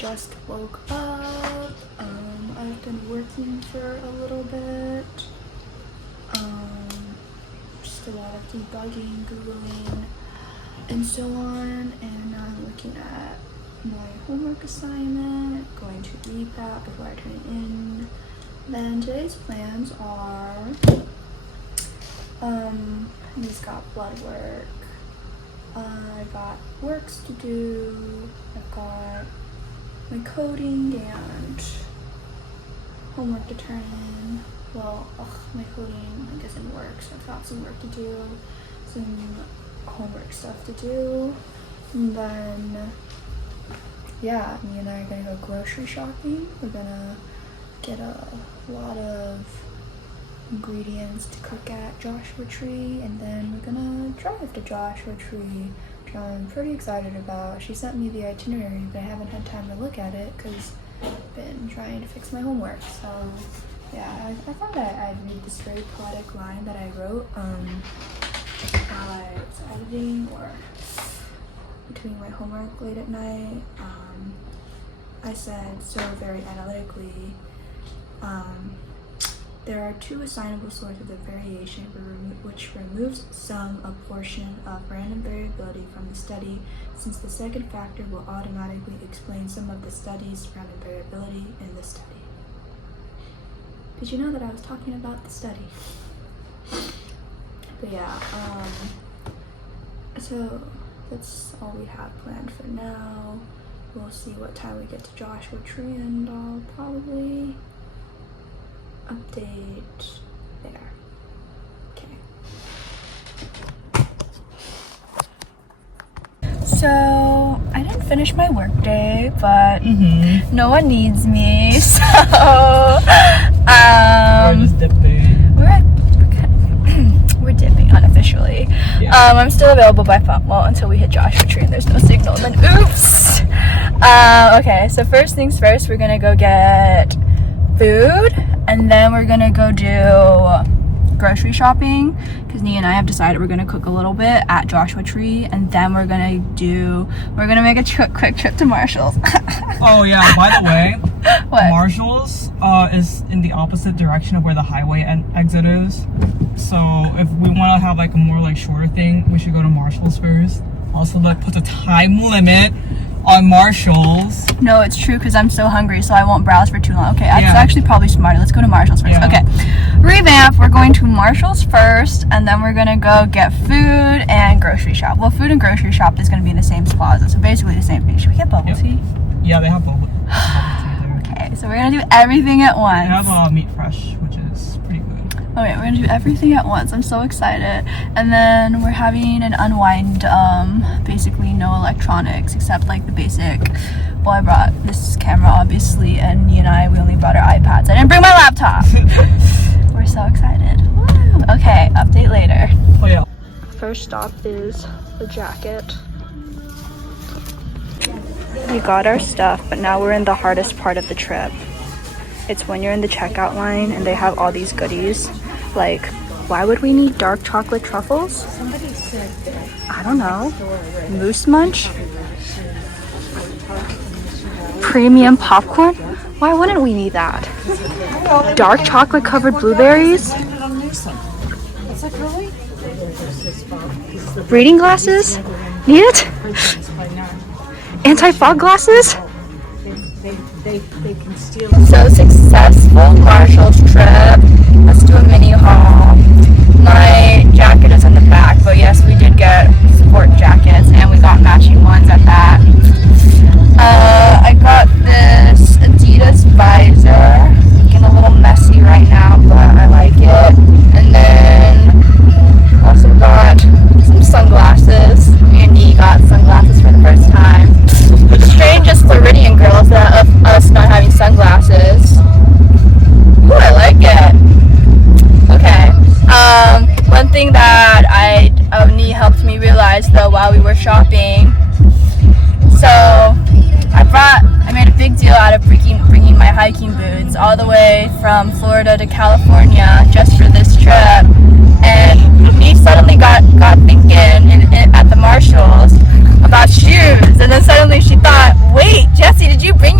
just woke up. I've been working for a little bit. Just a lot of debugging, Googling, and so on. And now I'm looking at my homework assignment, going to read that before I turn it in. Then today's plans are, I just got blood work. I got works to do. I've got my coding and homework to turn in. Well, my coding isn't work, so I've got some work to do, some homework stuff to do. And then, yeah, me and I are gonna go grocery shopping. We're gonna get a lot of ingredients to cook at Joshua Tree, and then we're gonna drive to Joshua Tree, which I'm pretty excited about. She sent me the itinerary, but I haven't had time to look at it because I've been trying to fix my homework. So yeah, I thought I'd read this very poetic line that I wrote while I was editing or between my homework late at night. I said so very analytically, there are two assignable sources of variation which removes a portion of random variability from the study, since the second factor will automatically explain some of the study's random variability in the study. Did you know that I was talking about the study? But yeah, so that's all we have planned for now. We'll see what time we get to Joshua Tree, and I'll probably update there. Okay. So I didn't finish my work day, but no one needs me, so we're just dipping. We're dipping unofficially. Yeah. I'm still available by phone, well, until we hit Joshua Tree and there's no signal, and then oops. Okay, so first things first, we're gonna go get food, and then we're gonna go do grocery shopping, because Nia and I have decided we're gonna cook a little bit at Joshua Tree, and then we're gonna make a quick trip to Marshall's. Oh yeah, by the way, what? Marshall's is in the opposite direction of where the highway exit is. So if we want to have like a more like shorter thing, we should go to Marshall's first. Also, like, put a time limit on Marshall's. No, it's true, because I'm so hungry, so I won't browse for too long. Okay, that's actually probably smarter. Let's go to Marshall's first. Yeah. Okay, revamp. We're going to Marshall's first, and then we're gonna go get food and grocery shop. Well, food and grocery shop is gonna be in the same plaza, so basically the same thing. Should we get bubble tea? Yeah, they have bubble tea there. Okay, so we're gonna do everything at once. They have meat fresh, which is pretty good. Okay, we're gonna do everything at once. I'm so excited. And then we're having an unwind, basically no electronics except like the basic. Well, I brought this camera obviously, and me and we only brought our iPads. I didn't bring my laptop. We're so excited. Woo! Okay, update later. Oh yeah. First stop is the jacket. We got our stuff, but now we're in the hardest part of the trip. It's when you're in the checkout line and they have all these goodies. Like, why would we need dark chocolate truffles? Somebody said I don't know. Moose Munch? Premium popcorn? Why wouldn't we need that? Dark chocolate covered blueberries? Is that really? Reading glasses? Need it? Anti-fog glasses? They can steal. So successful Marshall's trip. Let's do a mini haul. My jacket is in the back, but yes, we did get sport jackets, and we got matching ones at that. I got this Adidas visor. Looking a little messy right now, but I like it. And then also got some sunglasses. Me and Dee got sunglasses for the first time. The strangest Floridian girls that of us not having sunglasses. Ooh, I like it. Okay. One thing that Ni helped me realize though while we were shopping. So I made a big deal out of bringing my hiking boots all the way from Florida to California just for this trip. And Ni suddenly got thinking at the Marshalls about shoes, and then suddenly she thought, wait, Jessie, did you bring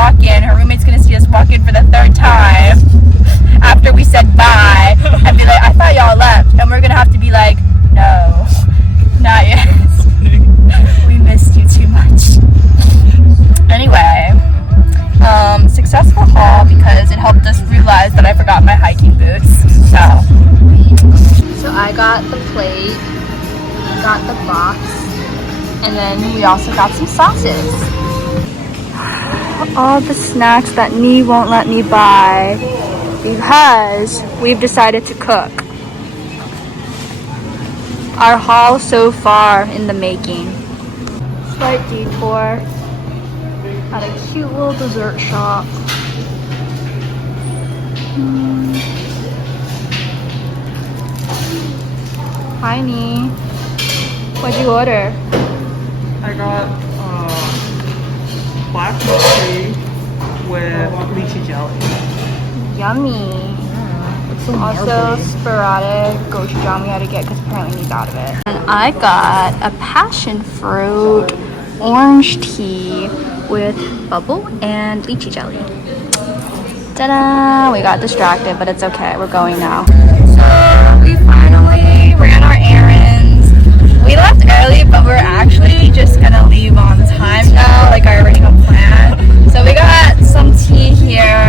walk in, her roommate's gonna see us walk in for the third time after we said bye and be like, I thought y'all left. And we're gonna have to be like, no, not yet. We missed you too much. Anyway, successful haul because it helped us realize that I forgot my hiking boots. So I got the plate, got the box, and then we also got some sauces. All the snacks that Nee won't let me buy because we've decided to cook. Our haul so far in the making. Slight detour at a cute little dessert shop. Hi, Nee. What'd you order? I got black coffee with lychee jelly. Yummy. It's so Also, marbly. sporadic gochujang we had to get because apparently Nee's out of it. And I got a passion fruit orange tea with bubble and lychee jelly. Ta-da! We got distracted, but it's okay. We're going now. So we finally ran our errands. We left early, but we're actually just gonna leave on time now, like our original plan. So we got some tea here.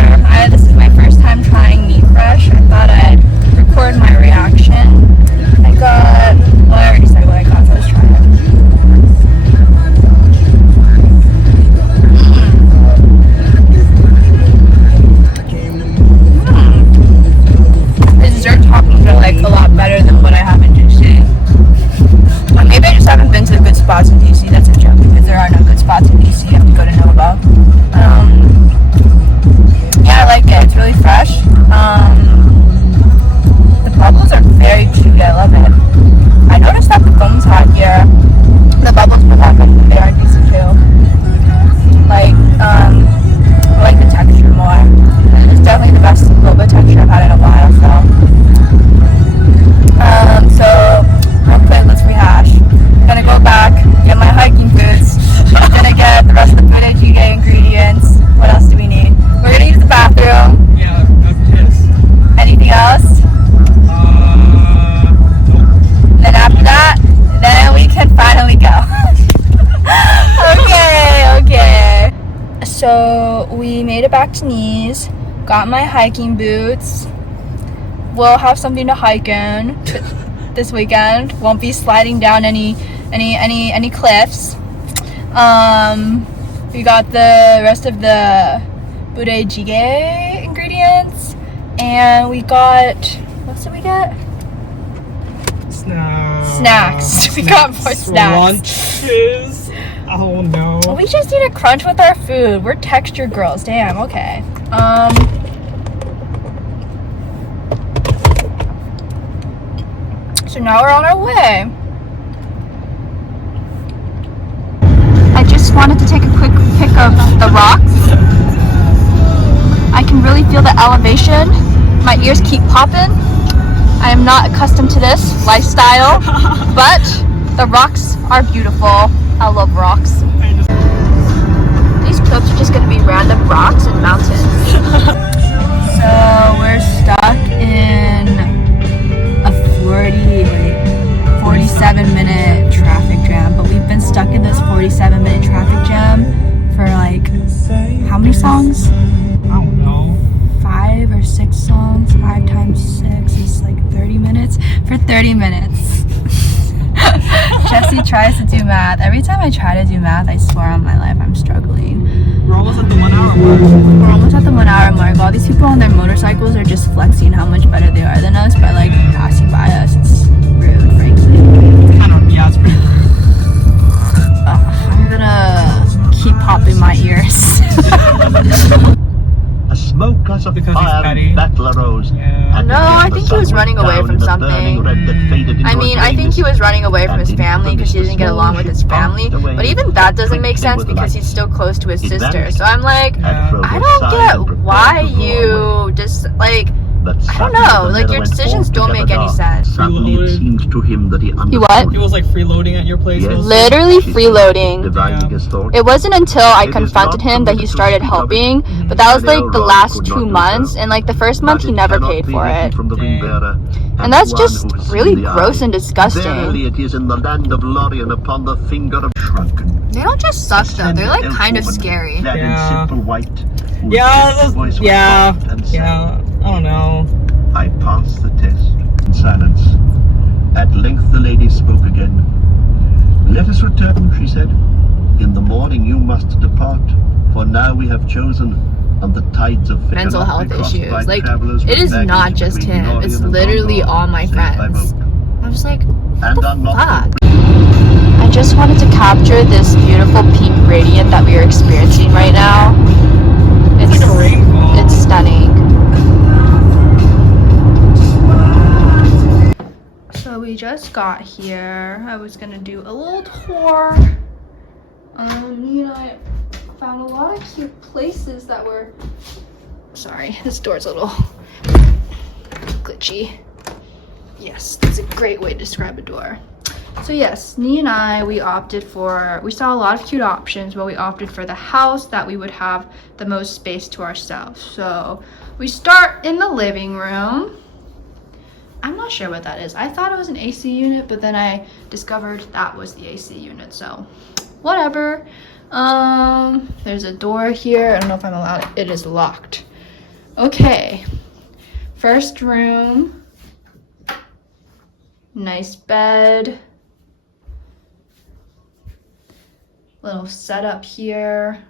This is my first time trying Neat Fresh. I thought I'd record my reaction. I got, well, I already said what I got, so let's try it. The dessert toppings are like a lot better than what I have in DC. Or maybe I just haven't been to the good spots in DC. That's a joke because there are no good spots in DC. You have to go to Nova. Yeah, I like it. It's really fresh. The bubbles are very cute. I love it. I noticed that the gum's hot here. The bubbles were hot, but they are decent too. Like, I like the texture more. It's definitely the best boba texture I've had in a while, so real quick, let's rehash. Gonna go back, get my hiking boots. Gonna get the rest of the Buddha Jjigae ingredients. What else do we need? We're gonna use the bathroom. Yeah, that's piss. Anything else? Nope. Then after that, then we can finally go. Okay. So we made it back to Nee's. Got my hiking boots. We'll have something to hike in this weekend. Won't be sliding down any cliffs. We got the rest of the Buddha Jjigae ingredients, and we got, what else did we get? Snacks. We got more snacks. Lunches. Oh no. We just need to crunch with our food. We're texture girls. Damn. Okay. So now we're on our way. I just wanted to take a quick pic of the rocks. I can really feel the elevation. My ears keep popping. I am not accustomed to this lifestyle, but the rocks are beautiful. I love rocks. These clips are just gonna be random rocks and mountains. So we're stuck in a 47-minute traffic jam, but we've been stuck in this 47-minute traffic jam for like, how many songs? I don't know. 5 or 6 songs. 5 times 6 is like 30 minutes. For 30 minutes. Jessie tries to do math. Every time I try to do math, I swear on my life I'm struggling. We're almost at the 1 hour mark. We're almost at the 1 hour mark. All these people on their motorcycles are just flexing how much better they are than us by like passing by us. It's rude, frankly. Yeah, it's pretty. I'm gonna keep popping my ears. A smoke as of Because he's fire petty. and battle arose. Yeah. And No, again I the think he sun was went running away down from in a burning something. red that faded into I mean, a I think he was running away from his family because he doesn't get along with his family. But even that doesn't make sense because he's still close to his sister. So I'm like, I don't get why you just like, But I don't suddenly know, the like letter your went decisions don't make altogether any dark. sense. Suddenly it Freeloaded. seemed to him that he understood. what? It was like freeloading at your place. Yes. Literally She said, freeloading. divining Yeah. his thoughts. It wasn't until I It is confronted not him that he permitted to started speak of it. helping, but that was And like the Elroy last could 2 not do months, so. and like the first month But he it never cannot paid be for hidden it. from the Dang. ring-bearer And that's one just who has seen really the gross eye. and disgusting. Verily it is in the land of Lorien upon the finger of shrunken. They don't just suck though, they're like Elf kind of woman, scary. Clad in Yeah. simple white. whose Yeah, gentle voice was yeah, soft and sad. yeah. I don't know. I passed the test in silence. At length the lady spoke again. Let us return, she said. In the morning you must depart, for now we have chosen, and the tides of fate Mental cannot be health crossed issues. by Like, travelers it with is baggage not just between him. Lorien It's and literally Gondor, all my save by friends. boat. I was like, And what on the not fuck? I just wanted to capture this beautiful pink gradient that we are experiencing right now. It's like a rainbow. It's stunning. So we just got here. I was gonna do a little tour. Me and I found a lot of cute places that were. Sorry, this door's a little glitchy. Yes, that's a great way to describe a door. So yes, Nee and I, we saw a lot of cute options, but we opted for the house that we would have the most space to ourselves. So we start in the living room. I'm not sure what that is. I thought it was an AC unit, but then I discovered that was the AC unit, so whatever. There's a door here. I don't know if I'm allowed. It is locked. Okay. First room. Nice bed. Little setup here.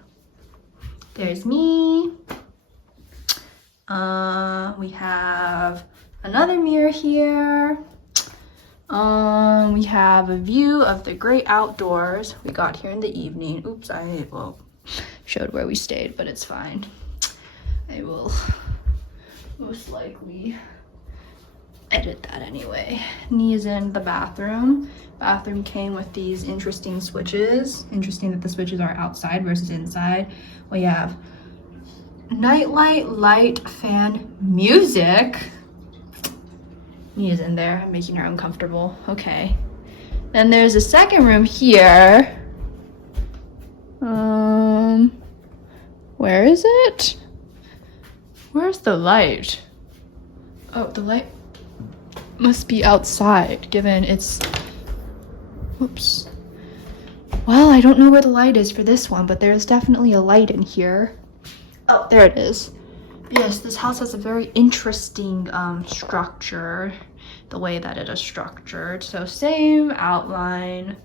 There's me. We have another mirror here. We have a view of the great outdoors. We got here in the evening. Oops, I showed where we stayed, but it's fine. I will most likely edit that anyway. Nee is in the bathroom. Bathroom came with these interesting switches. Interesting that the switches are outside versus inside. We have nightlight, light, fan, music. Nia's in there, making her uncomfortable. Okay. Then there's a second room here. Where is it? Where's the light? Oh, the light must be outside, given it's... Oops. Well, I don't know where the light is for this one, but there's definitely a light in here. Oh, there it is. Yes, this house has a very interesting structure, the way that it is structured. So same outline.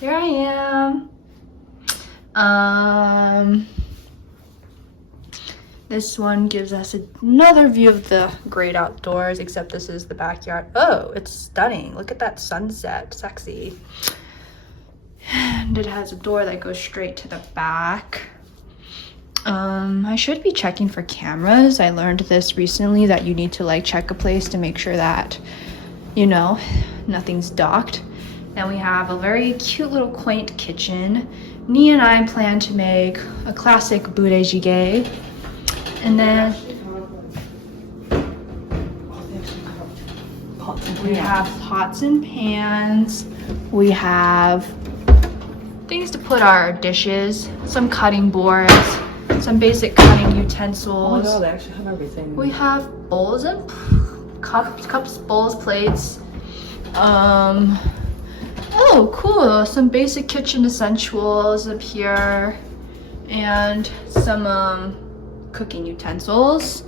Here I am. This one gives us another view of the great outdoors, except this is the backyard. Oh, it's stunning. Look at that sunset, sexy. And it has a door that goes straight to the back. I should be checking for cameras. I learned this recently, that you need to like check a place to make sure that, you know, nothing's docked. Then we have a very cute little quaint kitchen. Nee and I plan to make a classic boudin gigot. And then we have pots and pans. We have things to put our dishes, some cutting boards, some basic cutting utensils. Oh my god, they actually have everything. We have bowls and cups, bowls, plates. Oh, cool. Some basic kitchen essentials up here, and some cooking utensils.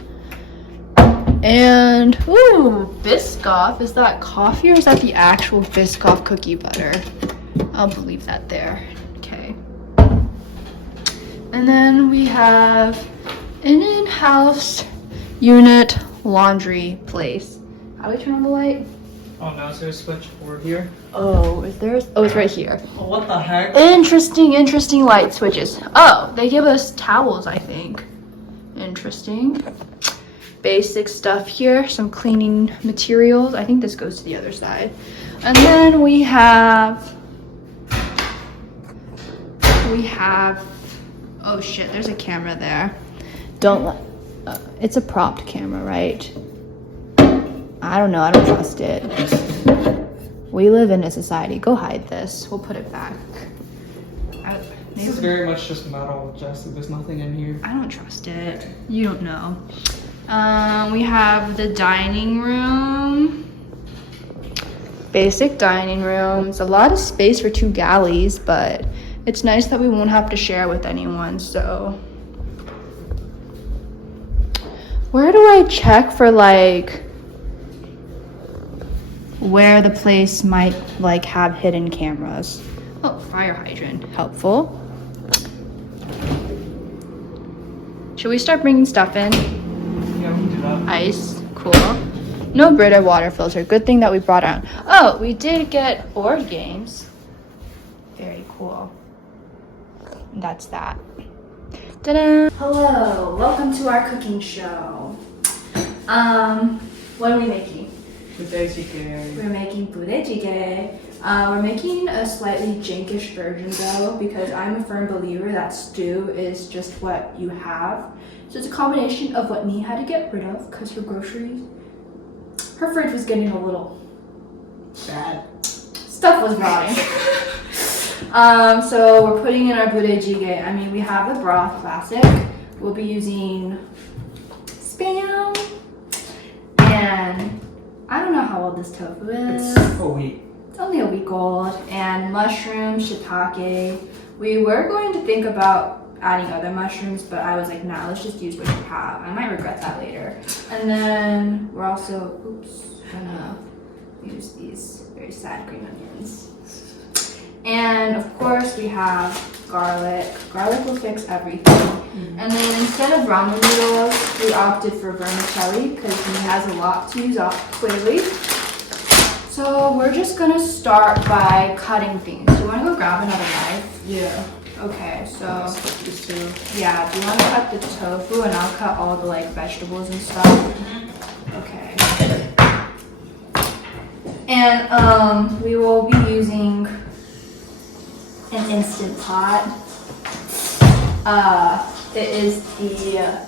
And ooh, Biscoff. Is that coffee or is that the actual Biscoff cookie butter? I'll leave that there. Okay. And then we have an in-house unit laundry place. How do we turn on the light? Oh no, is there a switch over here? Oh, is there? Oh, it's right here. Oh, what the heck? Interesting light switches. Oh, they give us towels, I think. Interesting. Basic stuff here, some cleaning materials. I think this goes to the other side. And then we have, oh shit, there's a camera there. it's a propped camera, right? I don't know, I don't trust it. We live in a society. Go hide this. We'll put it back. This is very much just metal, Jess. There's nothing in here. I don't trust it. You don't know. We have the dining room. Basic dining room. It's a lot of space for 2 galleys, but it's nice that we won't have to share with anyone, so. Where do I check for like where the place might like have hidden cameras? Oh, fire hydrant, helpful. Should we start bringing stuff in? Yeah, we can do that. Ice, cool. No Brita water filter, good thing that we brought out. Oh, we did get board games. Very cool. That's that. Ta-da! Hello, welcome to our cooking show. What are we making? We're making budae. We're making a slightly jankish version though, because I'm a firm believer that stew is just what you have. So it's a combination of what Nia had to get rid of because her fridge was getting a little bad. Stuff was rotting. So we're putting in our budae. I mean, we have the broth classic. We'll be using Spam, and I don't know how old this tofu is. It's a week. It's only a week old. And mushrooms, shiitake. We were going to think about adding other mushrooms, but I was like, nah, let's just use what you have. I might regret that later. And then we're also, gonna use these very sad green onions. And of course we have garlic. Garlic will fix everything. And then instead of ramen noodles, we opted for vermicelli because he has a lot to use up clearly. So we're just gonna start by cutting things. Do you wanna go grab another knife? Yeah. Okay, so yeah, do you wanna cut the tofu and I'll cut all the like vegetables and stuff? Okay. And we will be using an Instant Pot. It is the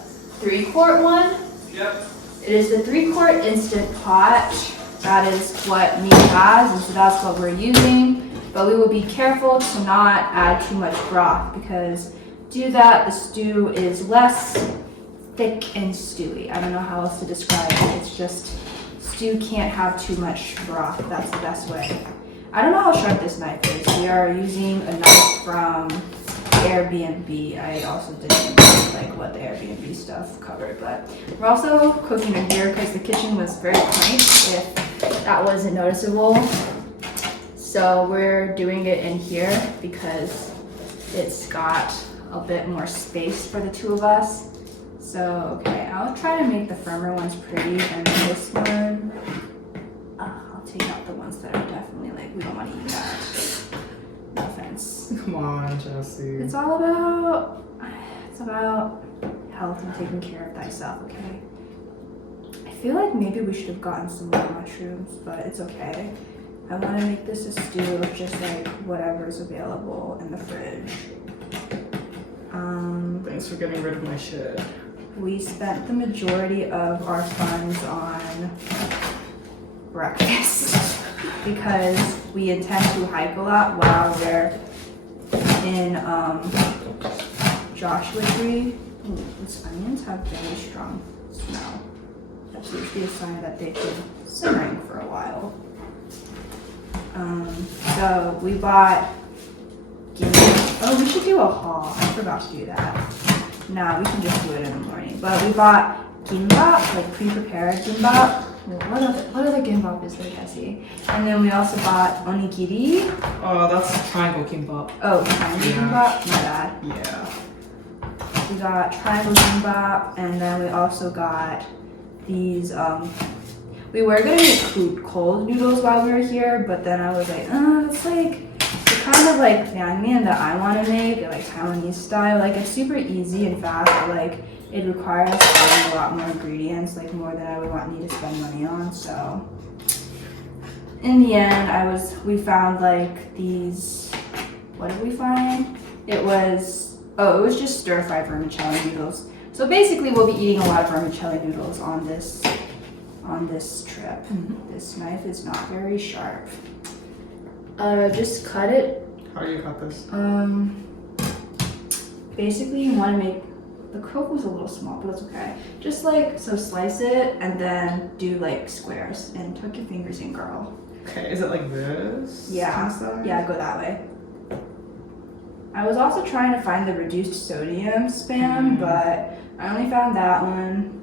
3-quart one. Yep. It is the 3-quart Instant Pot. That is what me has, and so that's what we're using. But we will be careful to not add too much broth because do that, the stew is less thick and stewy. I don't know how else to describe it. It's just, stew can't have too much broth. That's the best way. I don't know how sharp this knife is. We are using a knife from Airbnb. I also didn't know like what the Airbnb stuff covered, but we're also cooking in here because the kitchen was very quaint, if that wasn't noticeable. So we're doing it in here because it's got a bit more space for the 2 of us. So, okay, I'll try to make the firmer ones pretty, and this one, I'll take out the ones that are definitely like, we don't want to eat that. No offense. Come on, Jessie. It's all about, health and taking care of thyself, okay? I feel like maybe we should have gotten some more mushrooms, but it's okay. I want to make this a stew of just like whatever's available in the fridge. Thanks for getting rid of my shit. We spent the majority of our funds on breakfast because we intend to hike a lot while we're in Joshua Tree. Ooh, these onions have very strong smell. That's usually a sign that they've been simmering for a while. So we bought oh, we should do a haul. I forgot to do that. Nah, we can just do it in the morning. But we bought gimbap, like pre-prepared gimbap. What other gimbap is there, Jessie? And then we also bought onigiri. Oh, that's triangle kimbap. Oh, triangle gimbap? My bad. Yeah. We got triangle gimbap, and then we also got these, we were gonna make cold noodles while we were here, but then I was like, it's like, the kind of like naengmyeon that I want to make, like Taiwanese style. Like it's super easy and fast, but like it requires adding a lot more ingredients, like more than I would want me to spend money on. So in the end, we found like these. What did we find? It was just stir-fried vermicelli noodles. So basically, we'll be eating a lot of vermicelli noodles on this trip. This knife is not very sharp. Just cut it. How do you cut this? Basically, you want to make the croak was a little small, but that's okay. Just like so, slice it and then do like squares and tuck your fingers in, girl. Okay, is it like this? Yeah, yeah, go that way. I was also trying to find the reduced sodium spam, but I only found that one.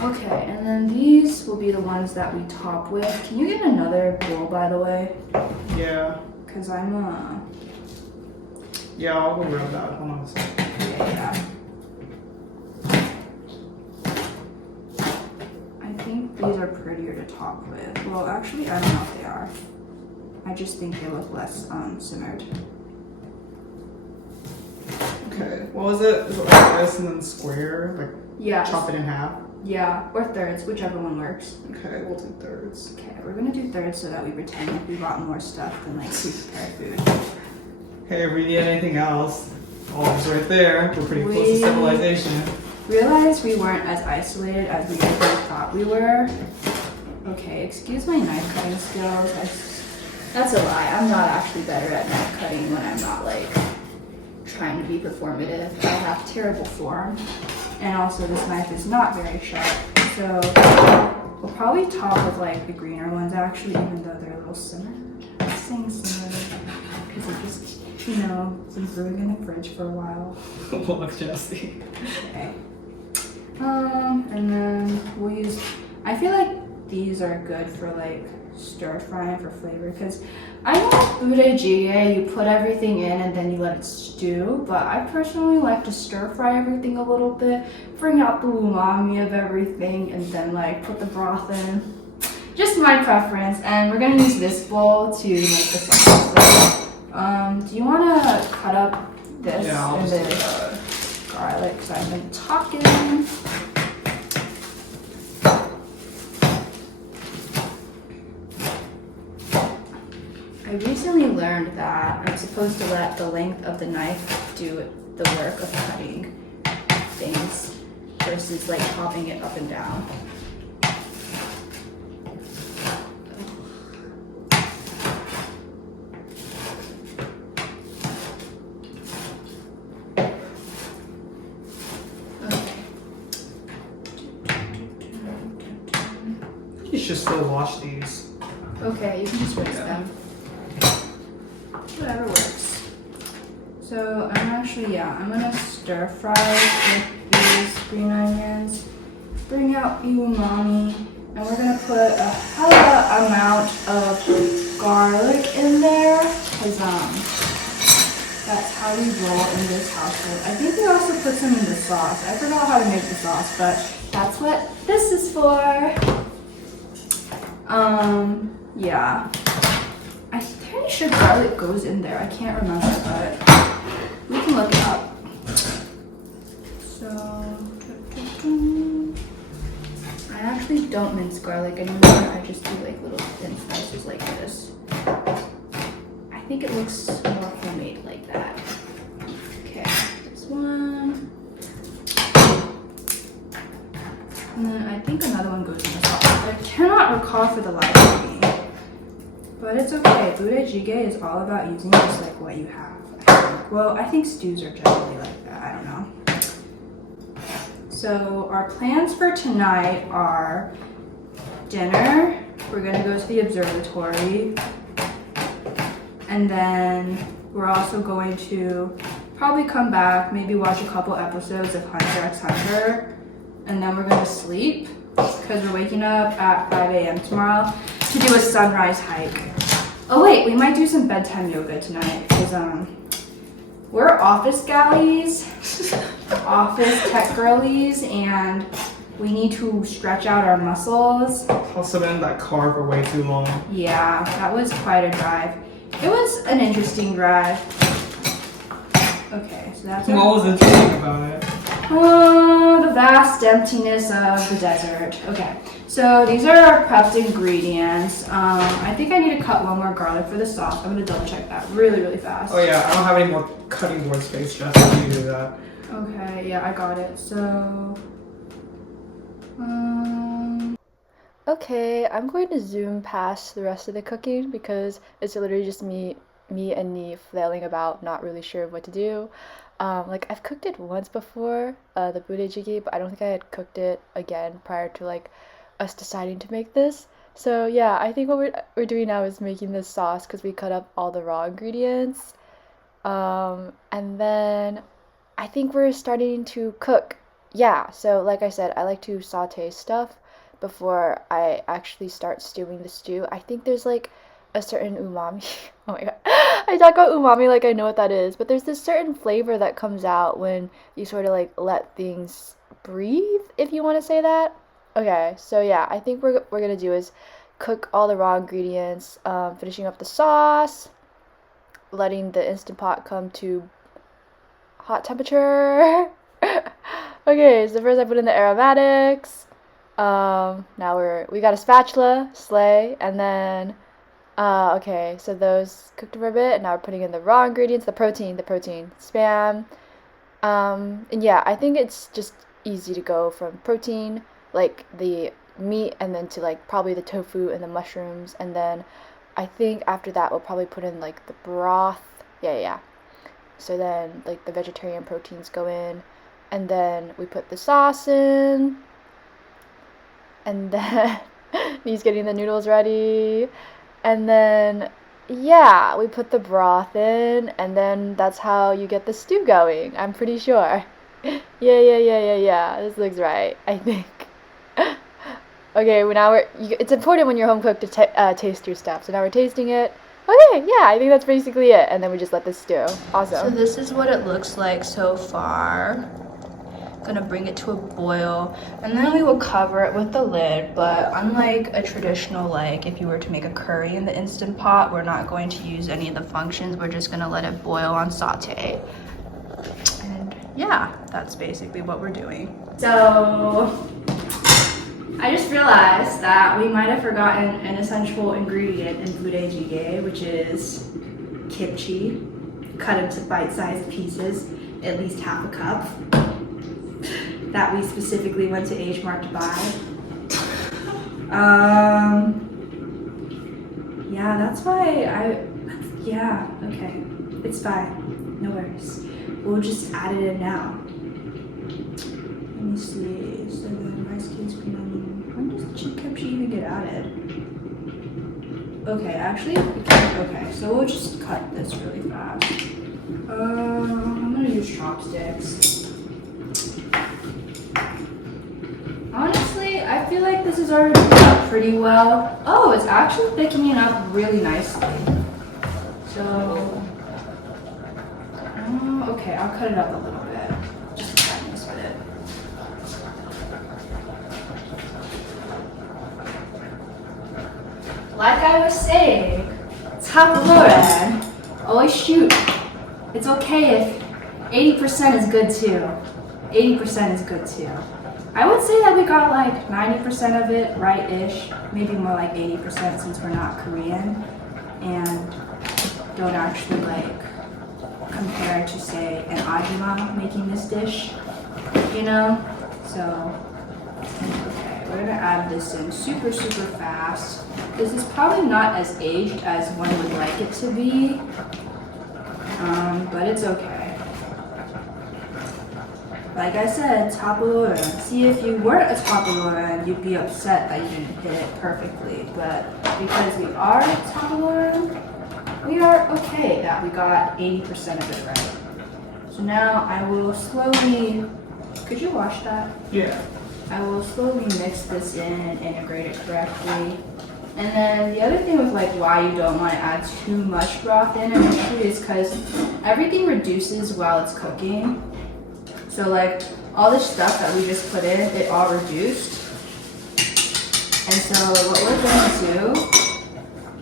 Okay, and then these will be the ones that we top with. Can you get another bowl, by the way? Yeah. Cause I'm Yeah, I'll go grab that. Hold on a second. yeah. I think these are prettier to top with. Well, actually, I don't know if they are. I just think they look less simmered. Okay. What was it? Is it like this and then square? Like Yeah. chop it in half? Yeah, or thirds, whichever one works. Okay, we'll do thirds. Okay, we're gonna do thirds so that we pretend like we bought more stuff than like we prepare food. Hey, if we need anything else, olives right there. We're pretty close to We- civilization. Realized we weren't as isolated as we really thought we were. Okay, excuse my knife cutting skills. That's a lie. I'm not actually better at knife cutting when I'm not like trying to be performative. I have terrible form. And also this knife is not very sharp. So we'll probably top with like the greener ones actually, even though they're a little simmered. I'm saying simmered because it just, you know, been brewing in the fridge for a while. Look, Jesse. Okay. And then we'll use, I feel like these are good for like stir frying for flavor because I know budae jjigae, you put everything in and then you let it stew, but I personally like to stir fry everything a little bit, bring out the umami of everything, and then like put the broth in. Just my preference, and we're gonna use this bowl to make the sauce. So, do you want to cut up this Yeah, I'll and just do this that. garlic? Because I've been talking. I recently learned that I'm supposed to let the length of the knife do the work of cutting things versus like popping it up and down. You should still wash these. Okay, you can just rinse Yeah. them. Whatever works. So I'm gonna stir fry with these green onions, bring out the umami, and we're gonna put a hella amount of garlic in there, cause that's how we roll in this household. I think we also put some in the sauce. I forgot how to make the sauce, but that's what this is for. Yeah. I'm pretty sure garlic goes in there. I can't remember, but we can look it up. So, I actually don't mince garlic anymore. I just do like little thin slices like this. I think it looks more homemade like that. Okay, this one. And then I think another one goes in the sauce. I cannot recall for the life of me. But it's okay. Budae jjigae is all about using just like what you have. I think. Well, I think stews are generally like that. I don't know. So our plans for tonight are dinner. We're gonna go to the observatory. And then we're also going to probably come back, maybe watch a couple episodes of Hunter x Hunter. And then we're gonna sleep because we're waking up at 5 a.m. tomorrow to do a sunrise hike. Oh wait, we might do some bedtime yoga tonight because we're office galleys, office tech girlies, and we need to stretch out our muscles. Also been in that car for way too long. Yeah, that was quite a drive. It was an interesting drive. Okay, so that's What was interesting about it? Oh, the vast emptiness of the desert. Okay, so these are our prepped ingredients. I think I need to cut one more garlic for the sauce. I'm gonna double check that really, really fast. Oh yeah, I don't have any more cutting board space, Jess. If you do that. Okay, yeah, I got it. So, Okay, I'm going to zoom past the rest of the cooking because it's literally just me and Nee flailing about, not really sure what to do. Like I've cooked it once before, the budae but I don't think I had cooked it again prior to like us deciding to make this. So yeah, I think what we're doing now is making this sauce because we cut up all the raw ingredients. And then I think we're starting to cook. Yeah, so like I said, I like to saute stuff before I actually start stewing the stew. I think there's like a certain umami. Oh my god. I talk about umami like I know what that is, but there's this certain flavor that comes out when you sort of like let things breathe, if you want to say that. Okay, so yeah, I think we're gonna do is cook all the raw ingredients, finishing up the sauce, letting the Instant Pot come to hot temperature. Okay, so first I put in the aromatics. Now we got a spatula, slay, and then okay, so those cooked for a bit, and now we're putting in the raw ingredients, the protein, spam. And yeah, I think it's just easy to go from protein, like the meat, and then to like probably the tofu and the mushrooms, and then I think after that we'll probably put in like the broth. Yeah. So then like the vegetarian proteins go in, and then we put the sauce in, and then he's getting the noodles ready, and then yeah, we put the broth in, and then that's how you get the stew going. I'm pretty sure. Yeah. This looks right, I think. Okay, well now it's important when you're home cook to taste your stuff. So now we're tasting it. Okay, yeah, I think that's basically it. And then we just let this stew. Awesome. so this is what it looks like so far. Gonna bring it to a boil, and then we will cover it with the lid. But unlike a traditional, like if you were to make a curry in the Instant Pot, we're not going to use any of the functions. We're just gonna let it boil on saute. And yeah, that's basically what we're doing. So I just realized that we might have forgotten an essential ingredient in budae jjigae, which is kimchi, cut into bite-sized pieces, at least half a cup, that we specifically went to H Mart to buy. Yeah, that's why okay, it's fine, no worries. We'll just add it in now. Let me see, so then rice cakes, green onion. When does kimchi even get added? Okay, actually, okay, so we'll just cut this really fast. I'm gonna use chopsticks. Honestly, I feel like this is already cooked up pretty well. Oh, it's actually thickening up really nicely. So, okay, I'll cut it up a little bit. Just to practice with it. Like I was saying, top Lauren, always shoot. It's okay if 80% is good too. 80% is good too. I would say that we got like 90% of it right-ish, maybe more like 80% since we're not Korean and don't actually like compare to say an ajima making this dish, you know? So, okay, we're gonna add this in super fast. This is probably not as aged as one would like it to be, but it's okay. Like I said, Tapalora. See, if you weren't a Tapalora, you'd be upset that you didn't hit it perfectly. But because we are Tapalora, we are okay that we got 80% of it right. So now I will slowly, could you wash that? Yeah. I will slowly mix this in and integrate it correctly. And then the other thing with like why you don't want to add too much broth in initially is because everything reduces while it's cooking. So like all this stuff that we just put in, it all reduced. And so what we're going to do,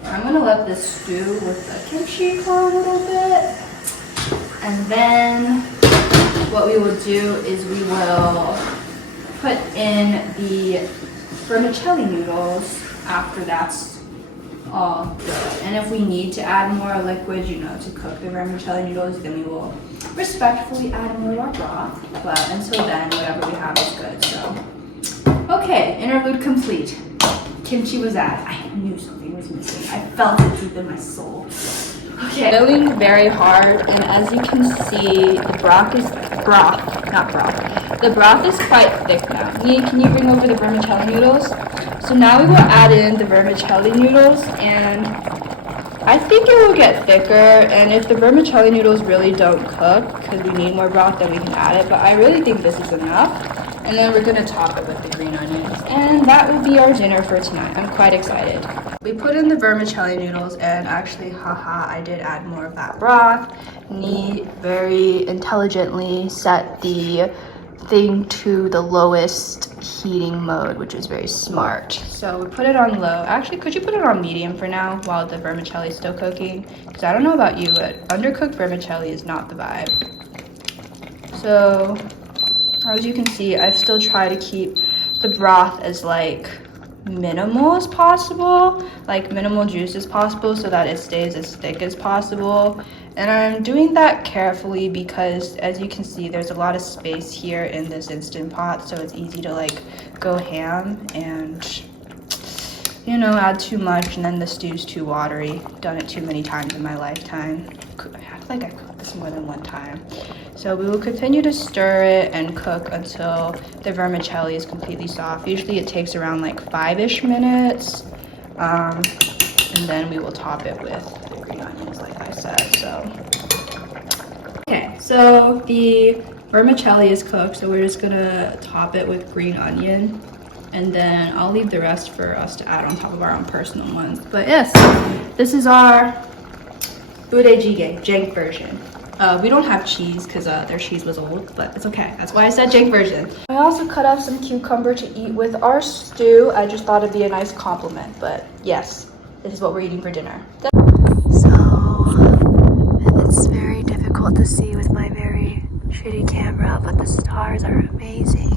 I'm going to let this stew with the kimchi for a little bit. And then what we will do is we will put in the vermicelli noodles after that's all good. And if we need to add more liquid, you know, to cook the vermicelli noodles, then we will respectfully add more of our broth. But until then, whatever we have is good. So, okay, interlude complete. Kimchi was added. I knew something was missing. I felt it deep in my soul. Okay. Boiling very hard, and as you can see, the broth is The broth is quite thick now. Nia, can you bring over the vermicelli noodles? So now we will add in the vermicelli noodles, and I think it will get thicker. And if the vermicelli noodles really don't cook, because we need more broth, then we can add it. But I really think this is enough. And then we're gonna top it with the green onions. And that will be our dinner for tonight. I'm quite excited. We put in the vermicelli noodles, and actually, haha, I did add more of that broth. Nee very intelligently set the thing to the lowest heating mode, which is very smart. So we put it on low. Actually, could you put it on medium for now while the vermicelli is still cooking? Because I don't know about you, but undercooked vermicelli is not the vibe. So as you can see, I still try to keep the broth as like minimal as possible, like minimal juice as possible, so that it stays as thick as possible. And I'm doing that carefully because, as you can see, there's a lot of space here in this Instant Pot, so it's easy to like go ham and, you know, add too much and then the stew's too watery. Done it too many times in my lifetime. I feel like I cooked this more than one time. So we will continue to stir it and cook until the vermicelli is completely soft. Usually it takes around like 5-ish minutes. And then we will top it with the green onions, like I said. Okay, so the vermicelli is cooked, so we're just gonna top it with green onion. And then I'll leave the rest for us to add on top of our own personal ones. But yes, this is our budejjigae, jank version. We don't have cheese because their cheese was old, but it's okay. That's why I said jank version. I also cut off some cucumber to eat with our stew. I just thought it'd be a nice compliment, but yes, this is what we're eating for dinner. So, it's very difficult to see with my very shitty camera, but the stars are amazing.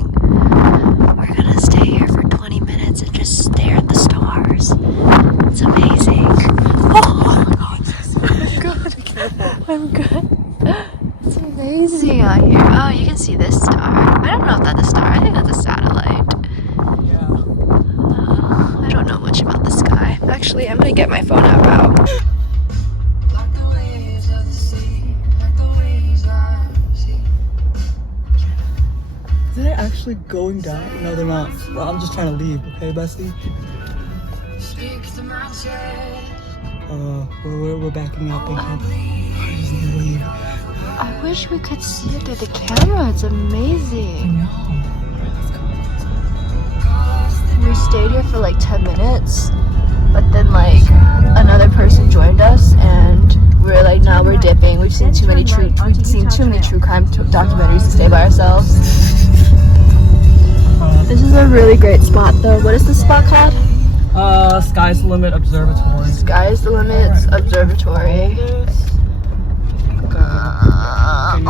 We're gonna stay here for 20 minutes and just stare at the stars. It's amazing. Oh my god. I'm good. It's amazing out here. Oh, you can see this star. I don't know if that's a star. I think that's a satellite. Yeah. I don't know much about the sky. Actually, I'm gonna get my phone app out. Is it actually going down? No, they're not. Well, I'm just trying to leave, okay, bestie? We're backing up, thank you. I just need to leave. I wish we could see it through the camera. It's amazing. We stayed here for like 10 minutes, but then like another person joined us, and we're like, nah, we're dipping. We've seen too many true crime documentaries to stay by ourselves. This is a really great spot, though. What is this spot called? Sky's the Limit Observatory. Sky's the Limit Observatory.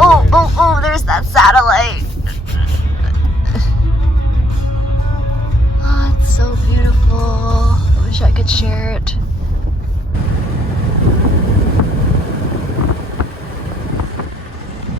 Oh, there's that satellite. Oh, it's so beautiful. I wish I could share it.